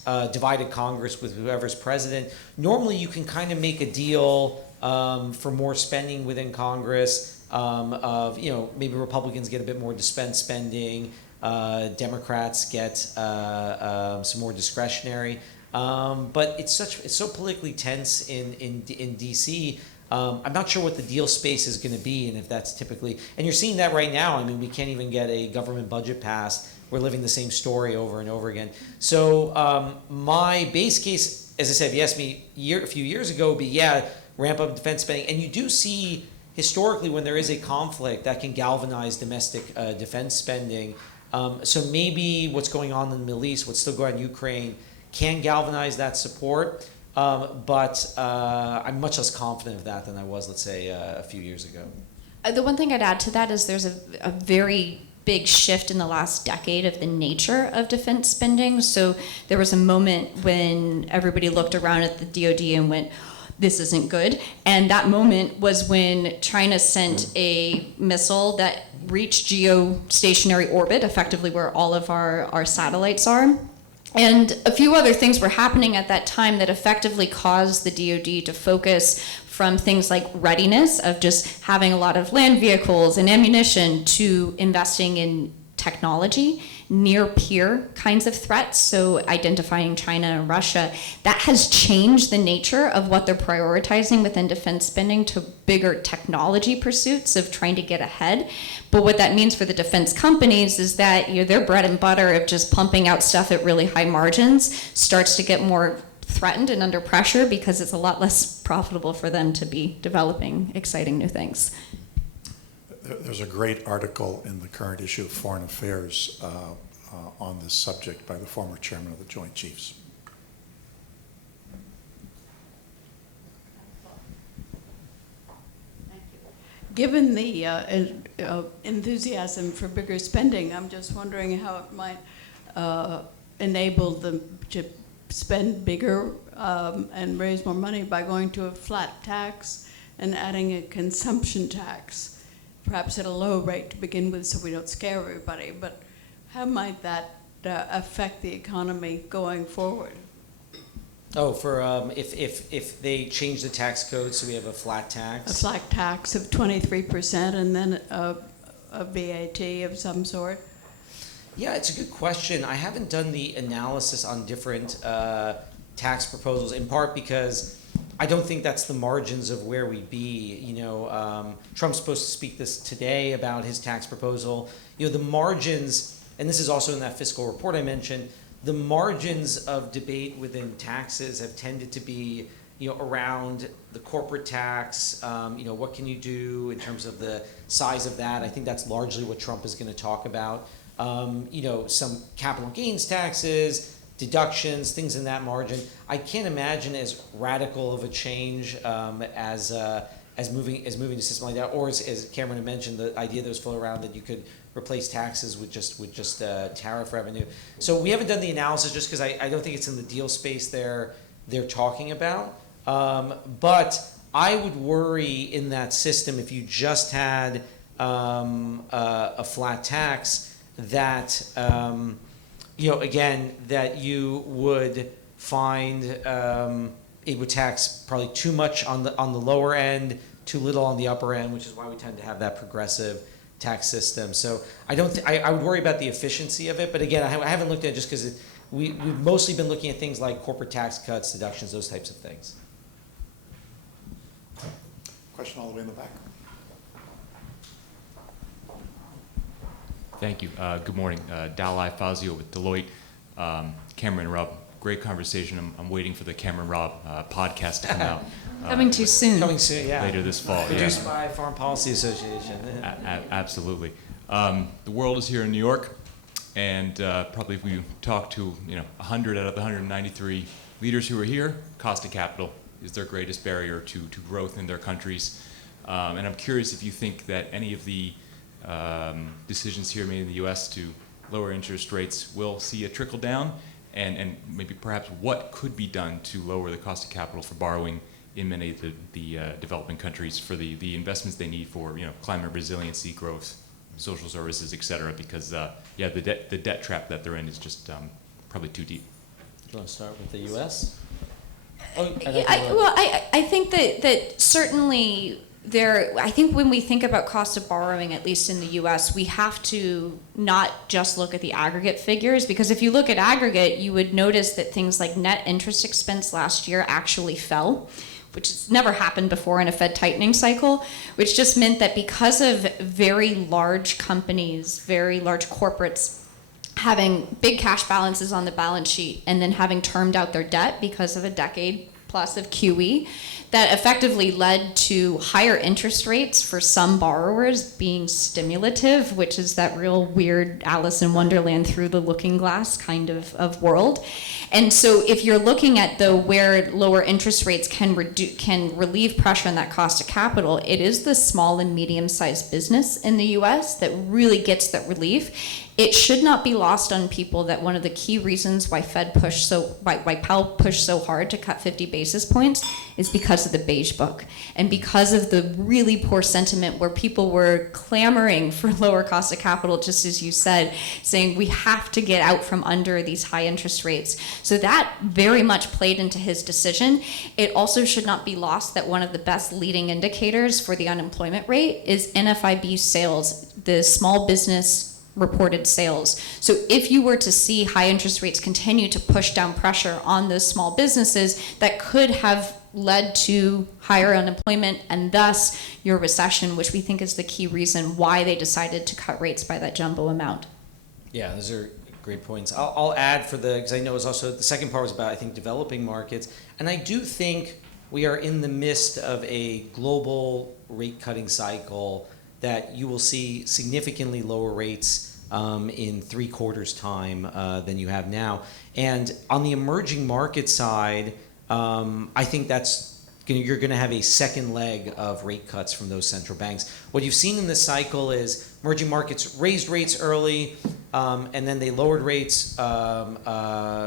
divided Congress with whoever's president. Normally, you can kind of make a deal for more spending within Congress. Maybe Republicans get a bit more defense spending. Democrats get some more discretionary. But it's so politically tense in D.C. I'm not sure what the deal space is going to be, and if that's typically. And you're seeing that right now. I mean, we can't even get a government budget passed. We're living the same story over and over again. So my base case, as I said, if you asked me a few years ago, would be ramp up defense spending. And you do see historically when there is a conflict that can galvanize domestic defense spending. So maybe what's going on in the Middle East, what's still going on in Ukraine, can galvanize that support. But I'm much less confident of that than I was, let's say, a few years ago. The one thing I'd add to that is there's a very big shift in the last decade of the nature of defense spending. So there was a moment when everybody looked around at the DoD and went, this isn't good. And that moment was when China sent a missile that reached geostationary orbit, effectively where all of our satellites are. And a few other things were happening at that time that effectively caused the DoD to focus from things like readiness of just having a lot of land vehicles and ammunition to investing in technology, near peer kinds of threats, so identifying China and Russia. That has changed the nature of what they're prioritizing within defense spending to bigger technology pursuits of trying to get ahead. But what that means for the defense companies is that their bread and butter of just pumping out stuff at really high margins starts to get more threatened and under pressure because it's a lot less profitable for them to be developing exciting new things. There's a great article in the current issue of Foreign Affairs on this subject by the former chairman of the Joint Chiefs. given the enthusiasm for bigger spending, I'm just wondering how it might enable them to spend bigger and raise more money by going to a flat tax and adding a consumption tax, perhaps at a low rate to begin with so we don't scare everybody. But how might that affect the economy going forward? Oh, for if they change the tax code so we have a flat tax? A flat tax of 23% and then a VAT of some sort? Yeah, it's a good question. I haven't done the analysis on different tax proposals, in part because I don't think that's the margins of where we'd be. You know, Trump's supposed to speak this today about his tax proposal. You know, the margins, and this is also in that fiscal report I mentioned, the margins of debate within taxes have tended to be, you know, around the corporate tax. You know, what can you do in terms of the size of that? I think that's largely what Trump is going to talk about. You know, some capital gains taxes, deductions, things in that margin. I can't imagine as radical of a change as moving to a system like that, or as Cameron had mentioned, the idea that was floating around that you could replace taxes with just tariff revenue. So we haven't done the analysis just because I don't think it's in the deal space they're talking about. But I would worry in that system if you just had a flat tax that you know, again, that you would find it would tax probably too much on the lower end, too little on the upper end, which is why we tend to have that progressive tax system. So I don't. I would worry about the efficiency of it. But again, I haven't looked at it just because we've mostly been looking at things like corporate tax cuts, deductions, those types of things. Question all the way in the back. Thank you. Good morning. Dalai Fazio with Deloitte. Cameron and Rob, great conversation. I'm waiting for the Cameron Rob podcast to come out. Coming too soon. Coming soon, yeah. Later this fall. Produced by Foreign Policy Association. Absolutely. The world is here in New York, and probably if we talk to 100 out of the 193 leaders who are here, cost of capital is their greatest barrier to growth in their countries. And I'm curious if you think that any of the decisions here made in the U.S. to lower interest rates will see a trickle down, and maybe perhaps what could be done to lower the cost of capital for borrowing in many of the developing countries for the investments they need for climate resiliency, growth, social services, et cetera, because the debt trap that they're in is just probably too deep. Do you want to start with the U.S.? I think that certainly I think when we think about cost of borrowing, at least in the U.S., we have to not just look at the aggregate figures, because if you look at aggregate, you would notice that things like net interest expense last year actually fell, which has never happened before in a Fed tightening cycle, which just meant that because of very large companies, very large corporates having big cash balances on the balance sheet and then having termed out their debt because of a decade plus of QE, that effectively led to higher interest rates for some borrowers being stimulative, which is that real weird Alice in Wonderland through the looking glass kind of world. And so if you're looking at where lower interest rates can relieve pressure on that cost of capital, it is the small and medium-sized business in the US that really gets that relief. It should not be lost on people that one of the key reasons why why Powell pushed so hard to cut 50 basis points is because of the beige book and because of the really poor sentiment where people were clamoring for lower cost of capital, just as you said, saying we have to get out from under these high interest rates. So that very much played into his decision. It also should not be lost that one of the best leading indicators for the unemployment rate is NFIB sales, the small business reported sales. So if you were to see high interest rates continue to push down pressure on those small businesses, that could have led to higher unemployment and thus your recession, which we think is the key reason why they decided to cut rates by that jumbo amount. Yeah, those are great points. I'll add because I know it was also, the second part was about, I think, developing markets. And I do think we are in the midst of a global rate cutting cycle that you will see significantly lower rates in 3 quarters time than you have now. And on the emerging market side, I think that's you're going to have a second leg of rate cuts from those central banks. What you've seen in this cycle is emerging markets raised rates early, and then they lowered rates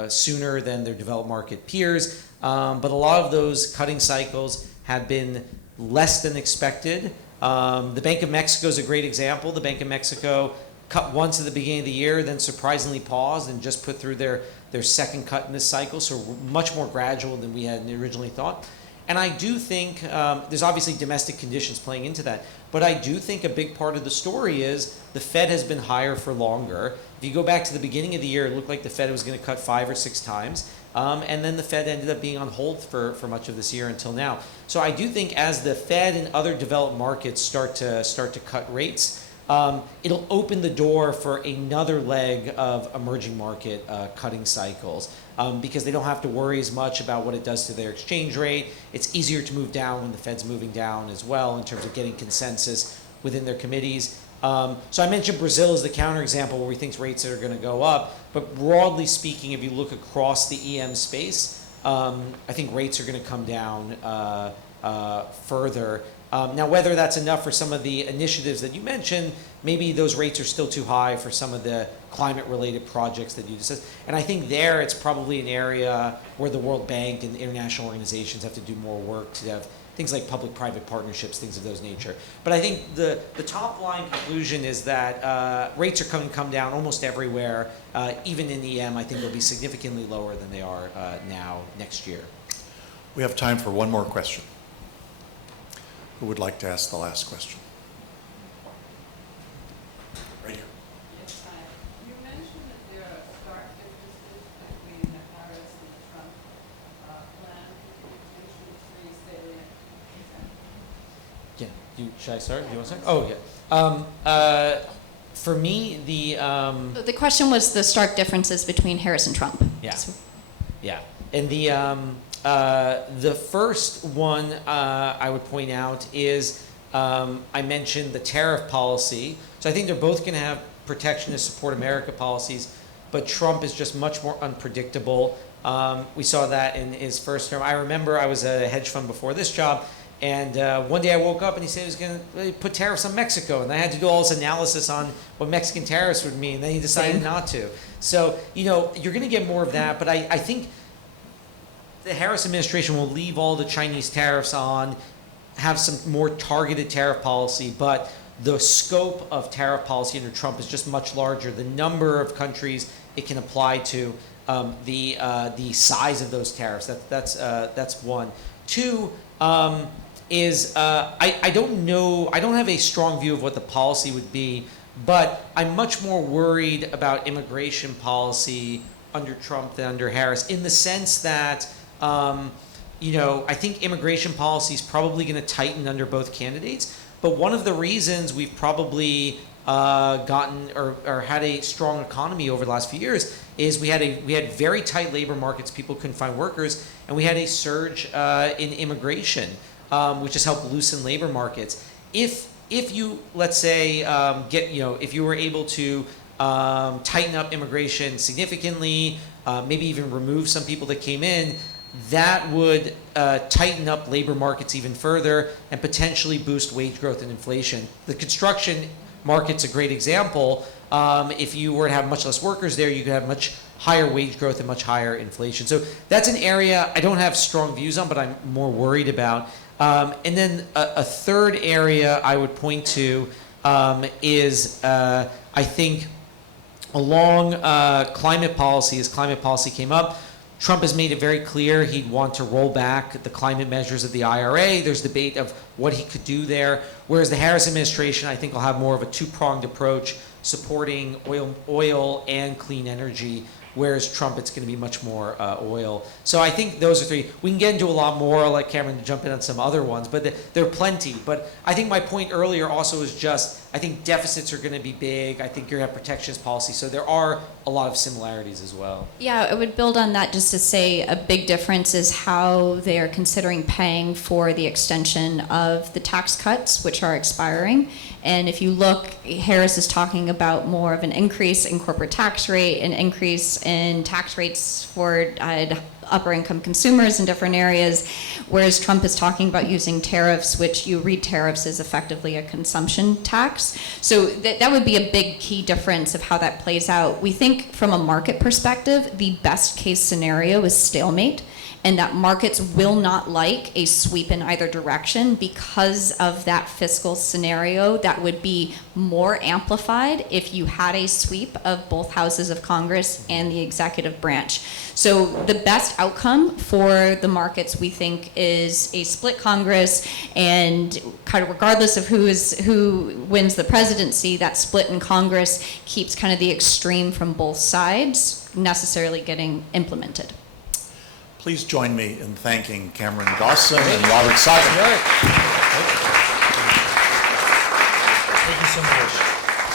sooner than their developed market peers. But a lot of those cutting cycles have been less than expected. The Bank of Mexico is a great example. The Bank of Mexico cut once at the beginning of the year, then surprisingly paused and just put through their second cut in this cycle, so much more gradual than we had originally thought. And I do think there's obviously domestic conditions playing into that, but I do think a big part of the story is the Fed has been higher for longer. If you go back to the beginning of the year, it looked like the Fed was going to cut 5 or 6 times, and then the Fed ended up being on hold for much of this year until now. So I do think as the Fed and other developed markets start to cut rates, it'll open the door for another leg of emerging market cutting cycles, because they don't have to worry as much about what it does to their exchange rate. It's easier to move down when the Fed's moving down as well in terms of getting consensus within their committees. So I mentioned Brazil as the counterexample where we think rates are going to go up, but broadly speaking, if you look across the EM space, I think rates are going to come down further. Now, whether that's enough for some of the initiatives that you mentioned, maybe those rates are still too high for some of the climate-related projects that you discussed. And I think there it's probably an area where the World Bank and international organizations have to do more work to have things like public-private partnerships, things of those nature. But I think the top-line conclusion is that rates are going to come down almost everywhere. Even in EM, I think they'll be significantly lower than they are now next year. We have time for one more question. Who would like to ask the last question? Right here. Yes, hi. You mentioned that there are stark differences between the Harris and the Trump plan. Could you say Yeah. Should I start? You want to start? Oh, yeah. For me, The question was the stark differences between Harris and Trump. Yeah. Yeah. And the first one I would point out is I mentioned the tariff policy. So I think they're both going to have protectionist support America policies, but Trump is just much more unpredictable. We saw that in his first term. I remember I was at a hedge fund before this job, and one day I woke up and he said he was going to put tariffs on Mexico, and I had to do all this analysis on what Mexican tariffs would mean. Then he decided not to. So, you're going to get more of that, but I think the Harris administration will leave all the Chinese tariffs on, have some more targeted tariff policy, but the scope of tariff policy under Trump is just much larger. The number of countries it can apply to, the size of those tariffs. That's one. Two is I don't know. I don't have a strong view of what the policy would be, but I'm much more worried about immigration policy under Trump than under Harris, in the sense that I think immigration policy is probably going to tighten under both candidates. But one of the reasons we've probably gotten or had a strong economy over the last few years is we had very tight labor markets. People couldn't find workers, and we had a surge in immigration, which has helped loosen labor markets. If you, let's say, if you were able to tighten up immigration significantly, maybe even remove some people that came in, that would tighten up labor markets even further and potentially boost wage growth and inflation. The construction market's a great example. If you were to have much less workers there, you could have much higher wage growth and much higher inflation. So that's an area I don't have strong views on, but I'm more worried about. And then a third area I would point to is I think along climate policy, as climate policy came up, Trump has made it very clear he'd want to roll back the climate measures of the IRA. There's debate of what he could do there. Whereas the Harris administration, I think, will have more of a two-pronged approach, supporting oil and clean energy, whereas Trump, it's going to be much more oil. So I think those are three. We can get into a lot more. I'll let Cameron jump in on some other ones, but there are plenty. But I think my point earlier also is just, I think deficits are going to be big. I think you're going to have protectionist policy. So there are a lot of similarities as well. Yeah, I would build on that just to say a big difference is how they are considering paying for the extension of the tax cuts, which are expiring. And if you look, Harris is talking about more of an increase in corporate tax rate, an increase in tax rates for upper income consumers in different areas, whereas Trump is talking about using tariffs, which you read tariffs as effectively a consumption tax. So that would be a big key difference of how that plays out. We think from a market perspective, the best case scenario is stalemate, and that markets will not like a sweep in either direction because of that fiscal scenario that would be more amplified if you had a sweep of both houses of Congress and the executive branch. So the best outcome for the markets, we think, is a split Congress, and kind of regardless of who wins the presidency, that split in Congress keeps kind of the extreme from both sides necessarily getting implemented. Please join me in thanking Cameron Dawson and Robert Sockin. Thank you so much.